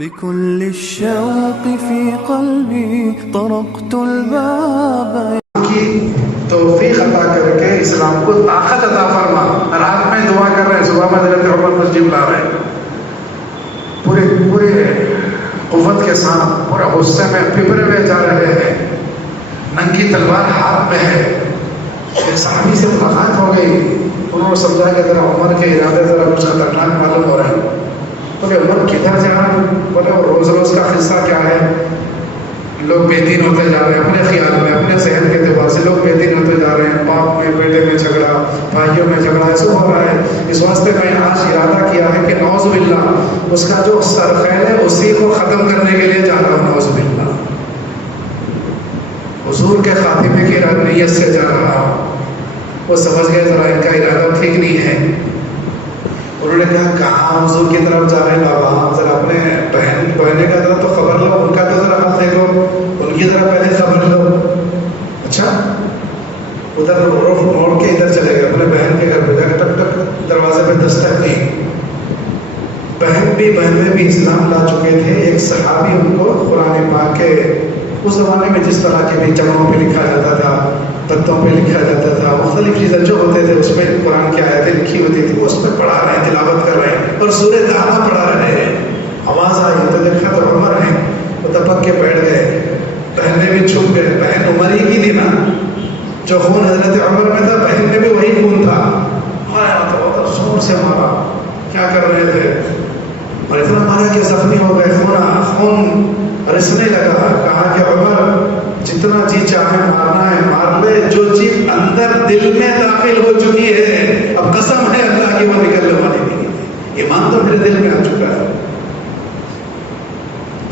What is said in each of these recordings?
بكل الشوق في قلبي طرقت الباب کی توفیق عطا کر کے اسلام کو طاقت عطا فرما. رات میں دعا کر رہے ہیں، صبح میں حضرت عمر مسجد لا رہے ہیں، پورے قوت کے ساتھ، پورے غصے میں پپرے میں جا رہے ہیں، ننگی تلوار ہاتھ میں ہے. ایک صحابی سے ملاقات ہو گئی، انہوں نے سمجھا کہ ذرا عمر کے ارادے ذرا کچھ خطرناک معلوم ہو رہے ہیں. بولے عمر کدھر جا رہے ہیں؟ بولے وہ روز روز کا قصہ کیا ہے؟ لوگ بے دین ہوتے جا رہے ہیں، اپنے خیال میں، اپنے ذہن کے اعتبار سے لوگ بے دین ہوتے جا رہے ہیں. باپ میں بیٹے میں جھگڑا، بھائیوں میں جھگڑا، ایسا ہو رہا ہے. اس واسطے میں آج ارادہ کیا ہے کہ نعوذ باللہ اس کا جو سرخیل ہے اسی کو ختم کرنے کے لیے جا رہا ہوں. نعوذ باللہ حضور کے خاتمے کی نیت سے جا رہا ہوں. وہ سمجھ گئے ذرا ان کا ارادہ ٹھیک نہیں ہے. انہوں نے کہا کہاں حضور کی طرف جا رہے ہیں بابا؟ آپ ذرا اپنے بہنے کا ذرا تو خبر لو، ان کا تو ذرا ہاتھ دیکھو، ان کی ذرا پہلے خبر لو. اچھا، ادھر رخ موڑ کے ادھر چلے گئے اپنے بہن کے گھر پہ، جا کے ٹک ٹک دروازے پہ دستک دی. بہن میں بھی اسلام لا چکے تھے. ایک صحابی ان کو قرآن پاک کے اس زمانے میں جس طرح کے بھی جگہوں پہ لکھا جاتا تھا، پتوں پہ لکھا جاتا تھا، مختلف چیزیں جو ہوتے تھے اس پہ قرآن کی آیتیں لکھی ہوتی تھی، وہ اس پہ پڑھا رہے ہیں، تلاوت کر رہے ہیں اور سورہ طٰہٰ پڑھا رہے ہیں. آواز آئی تو دیکھا تو عمر ہیں، وہ دبک کے بیٹھ گئے. بہن نے بھی چھپ گئے. بہن عمر ہی کی تھی نا، جو خون حضرت عمر میں تھا بہن میں بھی وہی خون تھا. آیا تو زور سے مارا. کیا کر رہے تھے؟ اور اتنا مارا کہ زخمی ہو گئے، خون رسنے لگا. کہا کہ عمر جتنا جی چاہے مارنا ہے مار لے، جو چیز اندر دل میں داخل ہو چکی ہے اب قسم ہے اللہ کی وہ نکلنے والی نہیں. ایمان تو میرے دل میں آ چکا ہے.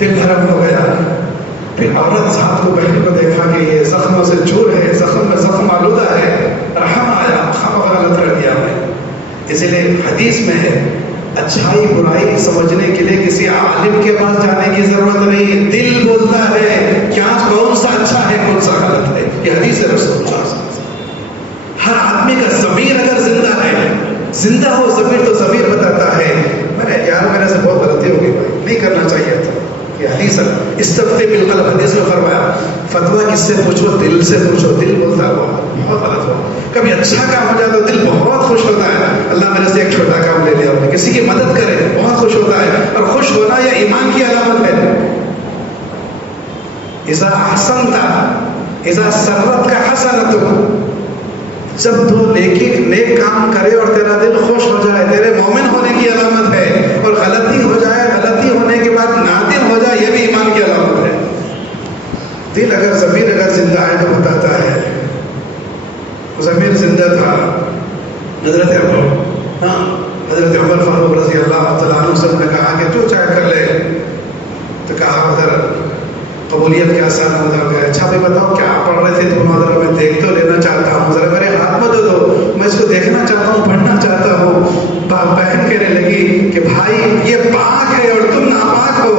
دل دھڑک ہو گیا. پھر عورت صاحب کو بہن کو دیکھا کہ یہ زخموں سے چور ہے، زخم میں زخم آلودہ ہے. رحم آیا، خام غلط کر دیا میں. اسی لیے حدیث میں ہے اچھائی برائی سمجھنے کے لیے کسی عالم کے پاس جانے کی ضرورت نہیں. دل بولتا ہے کیا کون سا اچھا ہے کون سا غلط ہے. یہ حدیث ہے رسول اللہ صلی اللہ علیہ وسلم. ہر آدمی کا ضمیر اگر زندہ ہے، زندہ ہو ضمیر تو ضمیر بتاتا ہے میرے سے بہت غلطی ہو گئی بھائی، نہیں کرنا چاہیے تھا. یہ حدیث ہے استفتِ بالقلب. حدیث میں فرمایا فتویٰ کس سے پوچھو؟ دل سے پوچھو. دل بولتا ہے بہت غلط ہو. کبھی اچھا کام ہو جائے تو دل بہت خوش ہوتا ہے، اللہ میرے سے ایک چھوٹا کام لے لیا. کسی کی مدد کرے بہت خوش ہوتا ہے. اور خوش ہونا یہ ایمان کی علامت ہے. اذا احسنت اذا سرت کا حسنت، جب تو نیک کام کرے اور تیرا دل خوش ہو جائے تیرے مومن ہونے کی علامت ہے. اور غلطی ہو جائے، غلطی ہونے کے بعد نادم ہو جائے، یہ بھی ایمان کی علامت ہے. دل اگر ضمیر اگر زندہ ہے تو بتاتا ہے. ضمیر زندہ تھا. حضرت عمر فاروق رضی اللہ تعالیٰ عنہ سے نے کہا کہ جو چاہے کر لے. تو کہا ادھر قبولیت کے آسان ہو گیا. اچھا بھی بتاؤ کیا پڑھ رہے تھے تم؟ ذرا میں دیکھ تو لینا چاہتا ہوں، ذرا میرے ہاتھ میں دو، میں اس کو دیکھنا چاہتا ہوں، پڑھنا چاہتا ہوں. بہن کہنے لگی کہ بھائی یہ پاک ہے اور تم ناپاک ہو.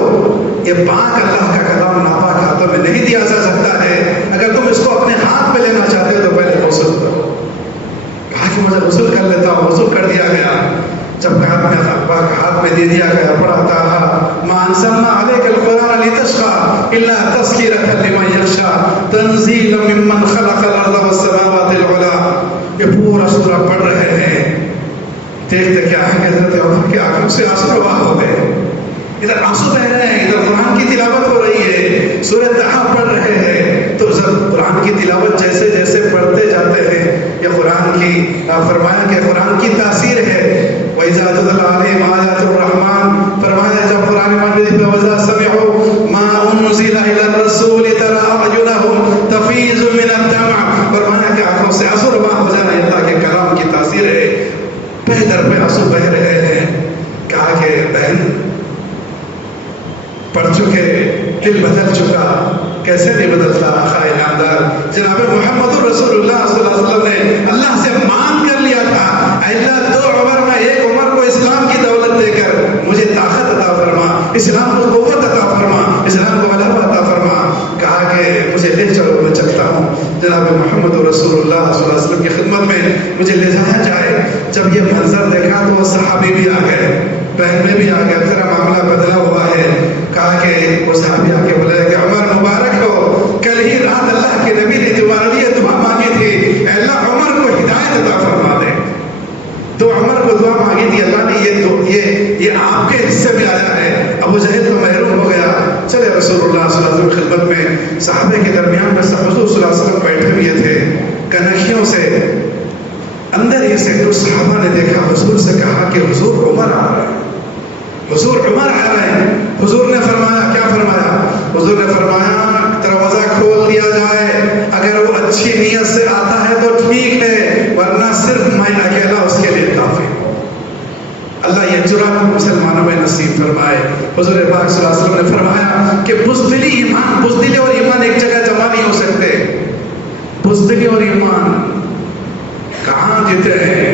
یہ پاک اللہ کا کلام ناپاک ہاتھوں میں نہیں دیا جا سکتا ہے. اگر تم اس کو اپنے ہاتھ میں لینا چاہتے ہو تو پہلے غسل کرو. کہا کہ مجھے غسل کر لیتا ہوں. غسل کر دیا گیا. جب ہاتھ میں دے دیا گیا، پڑھا تھا ما انزلنا علیک القرآن لتشقى الا تذکرۃ لمن یخشى تنزیلا ممن خلق الارض والسماوات العلی. یہ پورا سورہ پڑھ رہے ہیں. دیکھتے کیا ہے کہ حضرت عمر کی آنکھوں سے آنسو رواں ہو گئے. ادھر آنسو بہ رہے ہیں، ادھر قرآن کی تلاوت ہو رہی ہے، سورہ طٰہٰ پڑھ رہے ہیں. تو جب قرآن کی تلاوت جیسے جیسے پڑھتے جاتے ہیں یہ قرآن کی فرمایا کہ قرآن کی تاثیر ہے. وَإِذَا تُتْلَىٰ عَلَيْهِمْ آيَاتُ الرَّحْمَٰنِ، فرمایا جب قرآن مجید میں وَإِذَا سَمِعُوا مَا أُنزِلَ إِلَى الرَّسُولِ تَرَىٰ أَعْيُنَهُمْ تَفِيضُ مِنَ الدَّمْعِ، فرمایا کہ آنکھوں سے آنسو رواں ہو جانا اللہ کے کلام کی تاثیر ہے. پہ در پہ آنسو بہ رہے ہیں. کہا کہ بہن پڑھ چکے، دل بدل چکا، کیسے نہیں بدلتا آخر نامدار جناب محمد رسول اللہ صلی اللہ علیہ وسلم نے اللہ سے مانگ کر لیا تھا اللہ 2 عمر میں ایک عمر کو اسلام کی دولت دے کر مجھے طاقت عطا فرما، اسلام کو قوت عطا فرما، اسلام کو غلبہ عطا فرما. کہا کہ مجھے لے چلو میں چلتا ہوں جناب محمد رسول اللہ صلی اللہ علیہ وسلم کی خدمت میں مجھے لے جایا جائے. جب یہ منظر دیکھا تو وہ صحابی بھی آ گئے، بہن میں بھی آ گیا. ذرا معاملہ بدلا ہوا ہے. صحابہ کے درمیان میں حضور صلی اللہ علیہ وسلم بیٹھے ہوئے تھے، کنکھیوں سے اندر ہی سے کچھ صحابہ نے دیکھا، حضور سے کہا کہ حضور عمر آ رہے ہیں، حضور عمر آ رہے ہیں۔ حضور نے فرمایا، کیا فرمایا؟ حضور نے فرمایا دروازہ کھول دیا جائے، اگر وہ اچھی نیت سے آتا ہے تو ٹھیک ہے، ورنہ صرف میں اکیلا اس کے لیے کافی ہوں۔ اللہ یہ جرأت مسلمانوں میں نصیب فرمائے۔ حضور پاک صلی اللہ علیہ وسلم نے فرمایا کہ بزدلی اور ایمان ایک جگہ جمع نہیں ہو سکتے۔ بزدلی اور ایمان کہاں جیتے ہیں؟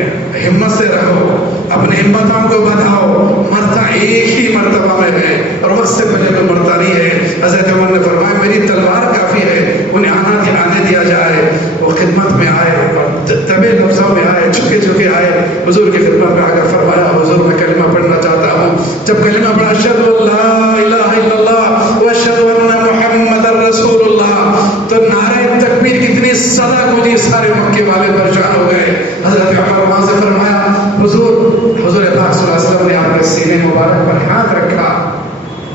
ہمت سے رہو، اپنی ہمتوں کو بڑھاؤ، مرتا ایک ہی مرتبہ میں ہے اور وقت سے پہلے تو مرتا نہیں ہے۔ حضرت عمر نے فرمایا میری تلوار کافی ہے، انہیں آنے دیا جائے۔ وہ خدمت میں آئے اور دبے لفظوں میں آئے، جھکے جھکے آئے، حضور کی خدمت میں آ کر فرمایا حضور میں کلمہ پڑھنا چاہتا ہوں۔ جب کلمہ پڑھا اشہد ان لا الہ الا اللہ واشہد ان محمد رسول اللہ، تو نعرہ تکبیر کتنی صدا گونجی، سارے مکے والے پریشان ہو گئے۔ حضرت عمر وہاں سے فرمایا حضور پاک صلی اللہ علیہ وسلم نے آپ کے سینے مبارک پر ہاتھ رکھا،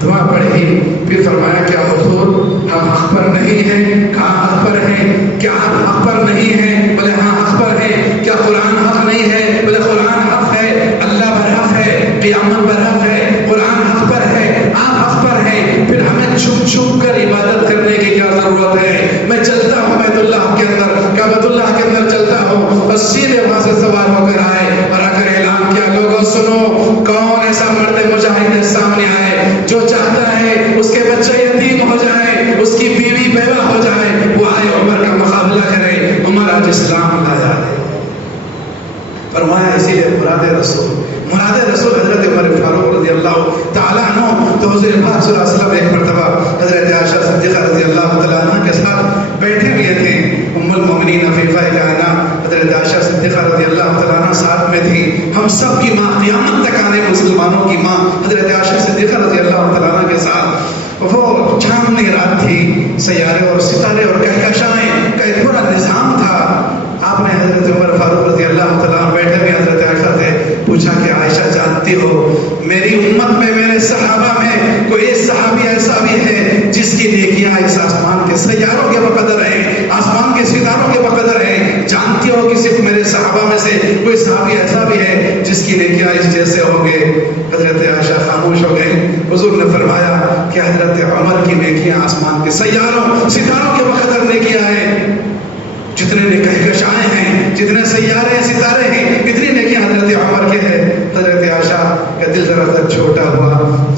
دعا پڑھی، پھر فرمایا کیا حضور ہم حق پر نہیں ہیں؟ کہاں حق پر ہیں؟ کیا آپ حق پر نہیں ہیں؟ بولے ہاں حق پر ہیں۔ کیا قرآن حق نہیں ہے؟ بولے قرآن حق ہے، اللہ برحق ہے، قیامت برحق ہے، قرآن حق پر ہے، آپ حق پر ہیں۔ پھر ہمیں چھپ چھپ کر عبادت کرنے کی کیا ضرورت ہے؟ میں چلتا ہوں بیت اللہ کے اندر، کعبۃ اللہ کے اندر چلتا ہوں، اور سیدھے وہاں سے سوار ہو کر آئے اور آ کر اعلان کیا لوگوں سنو، کون ایسا مرد مجاہد سامنے آئے جو چاہتا ہے اس کے بچے یتیم ہو جائیں، اس کی بیوی بیوہ ہو جائے، وہ آئے عمر کا مقابلہ کرے۔ عمر آج اسلام لایا ہے۔ فرمایا اسی لیے مراد رسول حضرت عمر فاروق رضی اللہ تعالیٰ عنہ۔ تو حضور پاک صلی اللہ علیہ وسلم ایک مرتبہ حضرت عائشہ صدیقہ رضی اللہ تعالیٰ عنہ کے ساتھ بیٹھے ہوئے تھے۔ ام المؤمنین عفیفہ کائنات حضرت عائشہ صدیقہ رضی اللہ تعالیٰ عنہ ساتھ میں تھی۔ ہم سب کی ماں، قیامت تک آنے مسلمانوں کی ماں حضرت عائشہ صدیقہ رضی اللہ تعالیٰ عنہ کے ساتھ وہ چاندنی رات تھی، سیارے اور ستارے اور کہکشائیں کا ایک پورا نظام تھا۔ آپ نے حضرت عمر فاروق رضی اللہ تعالیٰ بیٹھے ہوئے حضرت عائشہ سے پوچھا کہ عائشہ جانتی ہو میری امت میں، میرے صحابہ میں کوئی ایک صحابی ایسا بھی ہے جس کی نیکیاں اس آسمان کے سیاروں کے بقدر ہیں، آسمان کے ستاروں کے بقدر ہیں؟ جانتی ہو کہ صرف میرے صحابہ میں سے کوئی صحابی ایسا بھی ہے جس کی نیکیاں اس جیسے ہوں گے؟ حضرت عائشہ خاموش ہو گئی۔ حضور نے فرمایا کہ حضرت عمر کی نیکیاں آسمان کے سیاروں ستاروں کے بقدر نیکیاں ہیں۔ جتنے کہکشائیں ہیں، جتنے سیارے ہیں، ستارے ہیں، اتنی نیکیاں حضرت عمر کے ہیں۔ حضرت عائشہ کا دل ذرا سا چھوٹا ہوا،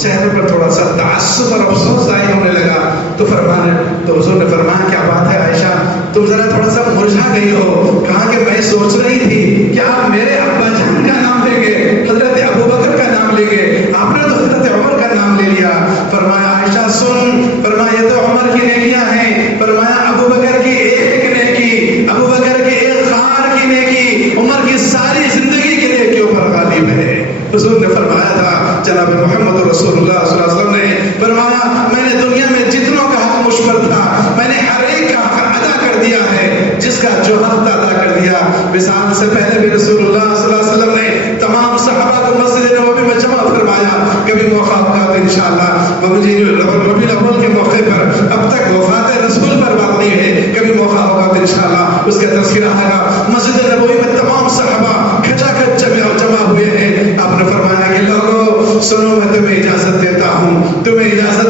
چہرے پر تھوڑا سا تعصب اور افسوس ظاہر ہونے لگا۔ تو حضور نے فرمایا کیا بات ہے عائشہ، تم ذرا تھوڑا سا مرجھا گئی ہو؟ کہا کہ میں سوچ رہی تھی کہ آپ میرے ابا جان کا نام لیں گے، حضرت ابوبکر کا نام لیں گے، آپ نے تو حضرت عمر کا نام لے لیا۔ فرمایا عائشہ سن، فرمایا یہ تو عمر کی نیکیاں ہیں، فرمایا ابوبکر کی ایک نیکی، ابوبکر کی ایک خار کی نیکی عمر کی ساری زندگی کی نیکیوں پر غالب ہے۔ حضور نے فرمایا تھا، جناب محمد رسول اللہ صلی اللہ علیہ وسلم نے فرمایا میں نے دنیا میں جتنوں کا حق مشمل تھا میں نے ہر ایک کا حق ادا کر دیا ہے، جس کا جو حق ادا کر دیا۔ وصال سے پہلے بھی رسول اللہ صلی اللہ علیہ وسلم نے تمام صحابہ کو مسجد نبوی میں جمع فرمایا۔ کبھی موقع ہوگا تو انشاءاللہ ربیع الاول کے موقع پر، اب تک وفات رسول پر بات نہیں ہے، کبھی موقع ہوگا تو انشاءاللہ اس کا تذکرہ ہوگا۔ مسجد نبوی میں تمام صحابہ کھچا کھچ جمع ہوئے ہیں۔ آپ نے فرمایا کہ لوگوں سنو، میں تمہیں اجازت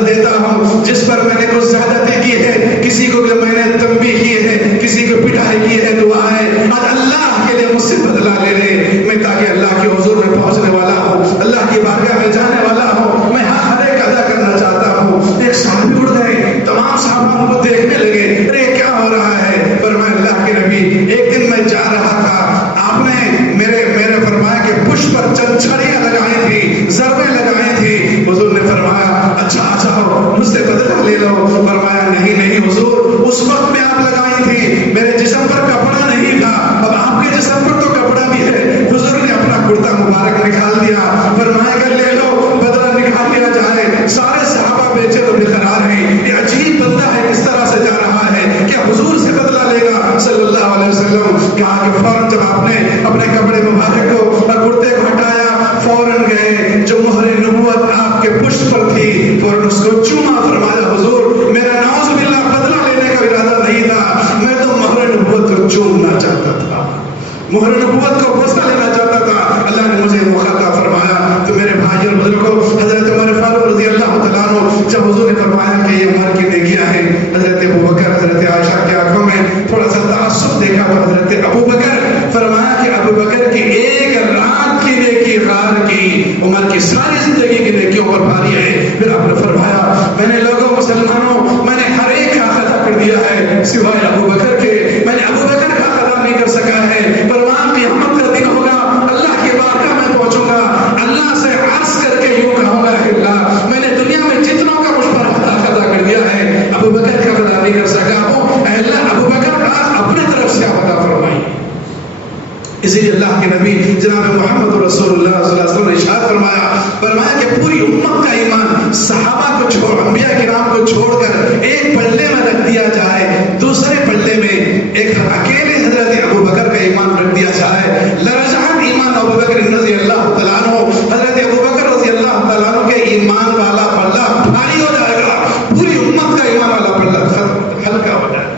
دیتا ہوں، جس پر میں نے کچھ زیادتی کی ہے، کسی کو میں نے تنبیہ کی ہے، کسی کو پٹائی کی ہے، دعائیں اور اللہ کے لیے مجھ سے بدلہ لے رہے میں، تاکہ اللہ کے حضور میں پہنچنے والا ہوں، اللہ کی بارگاہ میں جانے والا ہوں، میں ہر ایک ادا کرنا چاہتا ہوں۔ ایک صحابی اڑ گئے، تمام صحابہ کو دیکھنے لگے، ارے کیا ہو رہا ہے؟ فرمایا اللہ کے نبی ایک دن میں جا رہا تھا، آپ نے میرے فرمایا کہ پشت پر چند چھڑیاں لگائی تھی، ضربیں لگائی تھی۔ حضور نے فرمایا اچھا آؤ مجھ سے بدلہ لے لو۔ فرمایا نہیں حضور، اس وقت میں آپ لگائی تھی، میرے جسم پر کپڑا نہیں تھا، اب آپ کے جسم پر تو کپڑا بھی ہے۔ حضور نے اپنا کرتا مبارک نکال دیا، فرمایا کہ لے لو، بدلہ نکال لیا جائے۔ سارے صحابہ بے چین و بے قرار ہیں، یہ عجیب بندہ ہے، کس طرح سے جا رہا ہے، کیا حضور سے بدلہ لے گا صلی اللہ علیہ وسلم؟ کہا کہ فوراً جب آپ نے اپنے کپڑے مبارک کو اور کرتے کو ہٹایا، فوراً گئے، جو مہر نبوت آپ کے پشت پر تھی فوراً اس کو چوما۔ فرمایا حضور میرا نعوذ باللہ بدلہ سوائے ابو بکر کے میں نے ابو بکر کا قدر نہیں کر سکا ہے. فرمایا قیامت کا دن ہوگا, اللہ کے بارگاہ میں پہنچوں گا, اللہ سے عرض کر کے یوں کہوں گا اللہ میں نے دنیا میں جتنوں کا مجھ پر حق ادا کر دیا ہے ابو بکر کا ادا نہیں کر سکا ہوں, اے اللہ ابو بکر کا اپنے طرف سے آپ ادا فرمائیں. اسی لیے اللہ کے نبی جناب محمد رسول اللہ صلی اللہ علیہ وسلم نے ارشاد فرمایا کہ پوری امت کا ایمان صحابہ کو چھوڑ, انبیاء کرام کو چھوڑ کر ایک پلڑے میں رکھ دیا جائے, دوسرے پلڑے میں ایک اکیلے حضرت ابو بکر کا ایمان رکھ دیا جائے, لرجحت ایمان ابو بکر رضی اللہ تعالیٰ عنہ, حضرت ابو بکر رضی اللہ تعالیٰ عنہ کے ایمان والا پلڑا بھاری ہو جائے گا, پوری امت کا ایمان والا پلڑا ہلکا ہو جائے.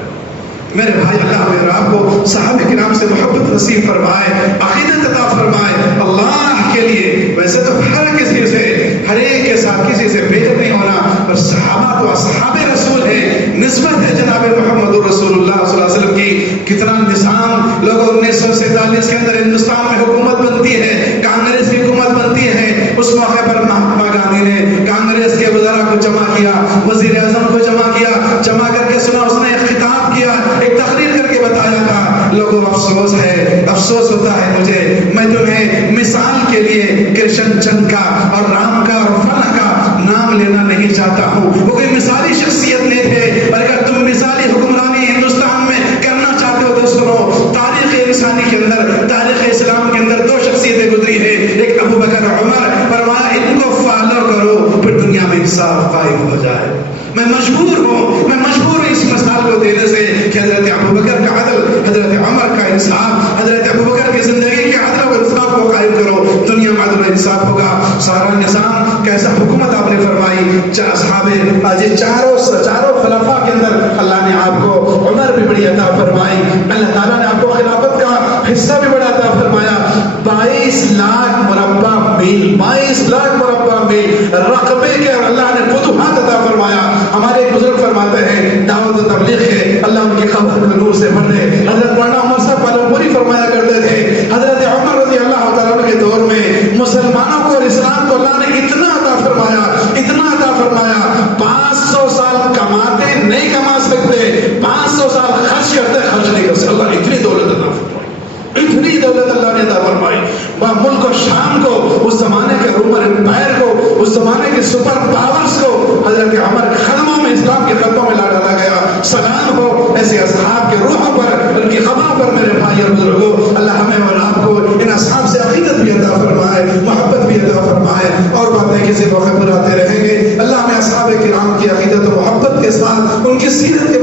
میرے بھائی اللہ میرے آپ کو صحابہ کرام سے محبت نصیب فرمائے, عقیدت عطا فرمائے اللہ کے لیے. ویسے تو ہر کسی سے, ہر ایک کے ساتھ کسی سے بہتر نہیں ہونا, اور صحابہ تو اصحاب رسول ہے, نسبت ہے جناب محمد رسول اللہ صلی اللہ علیہ وسلم کی. کتنا نظام لوگوں 1947 کے اندر ہندوستان میں حکومت بنتی ہے, کانگریس کی حکومت بنتی ہے. اس موقع پر مہاتما گاندھی نے کانگریس کے وزراء کو جمع کیا, وزیر اعظم کو جمع کیا, جمع کر کے سنا, اس نے ایک خطاب کیا, ایک تقریر کر کے بتایا تھا, لوگوں افسوس ہے, افسوس ہوتا ہے مجھے, میں تمہیں مثال کے لیے کرشن چند کا اور رام کا اور فلاں کا نام لینا نہیں چاہتا ہوں, وہ کوئی مثالی شخصیت نہیں تھے, اور اگر تم مثالی حکمرانی ہندوستان میں کرنا چاہتے ہو تو سنو, تاریخ انسانی کے اندر, تاریخ اسلام کے اندر 2 شخصیتیں گزری ہیں, ایک ابو بکر عمر. فرمایا ان کو فالو کرو پھر دنیا میں انصاف قائم ہو جائے. میں مجبور ہوں اس مثال کو دینے سے کہ حضرت ابو بکر کا عدل, حضرت عمر کا انصاف, حضرت ابو بکر کی زندگی کے عدل و انصاف کو قائم کرو, دنیا میں عدل و انصاف ہوگا. سارا نظام کیسا حکومت آپ نے فرمائی, اصحاب چاروں خلفاء کے اندر اللہ نے آپ کو عمر بھی بڑی عطا فرمائی, اللہ تعالیٰ نے آپ کو خلافت کا حصہ بھی بڑا عطا فرمایا. 22 لاکھ مربع میل, 22 لاکھ مربع میل رقبے کے اللہ نے فتوحات عطا فرمایا. ہمارے بزرگ فرماتے ہیں دعوت و تبلیغ ہے, اللہ ان کی قبر کو نور سے بھر دے. حضرت مولانا عمر صاحب پالمپوری فرمایا کرتے تھے, حضرت عمر رضی اللہ تعالیٰ کے دور میں مسلمانوں کو اور اسلام کو اللہ نے اتنا عطا فرمایا, اتنا عطا فرمایا, 500 سال کماتے نہیں کما سکتے, 500 سال خرچ کرتے خرچ نہیں کر سکتے. اللہ نے اتنی دولت عطا فرمائی, اتنی دولت اللہ نے عطا فرمائی. ملک و شام کو, اس زمانے کے رومن امپائر کو, اس زمانے کے سپر پاورز کو حضرت عمر کے قدموں میں, اسلام کے قدموں میں لا ڈالا گیا. سلام ہو ایسے اصحاب کے روحوں پر, ان کی قبروں پر. میرے بھائی اور بزرگوں, اللہ ہمیں اور آپ کو ان اصحاب سے عقیدت بھی عطا فرمائے, محبت بھی عطا فرمائے. اور باتیں کسی موقع پر آتے رہیں گے. اللہ ہمیں اصحاب کرام کی عقیدت و محبت کے ساتھ, ان کی سیرت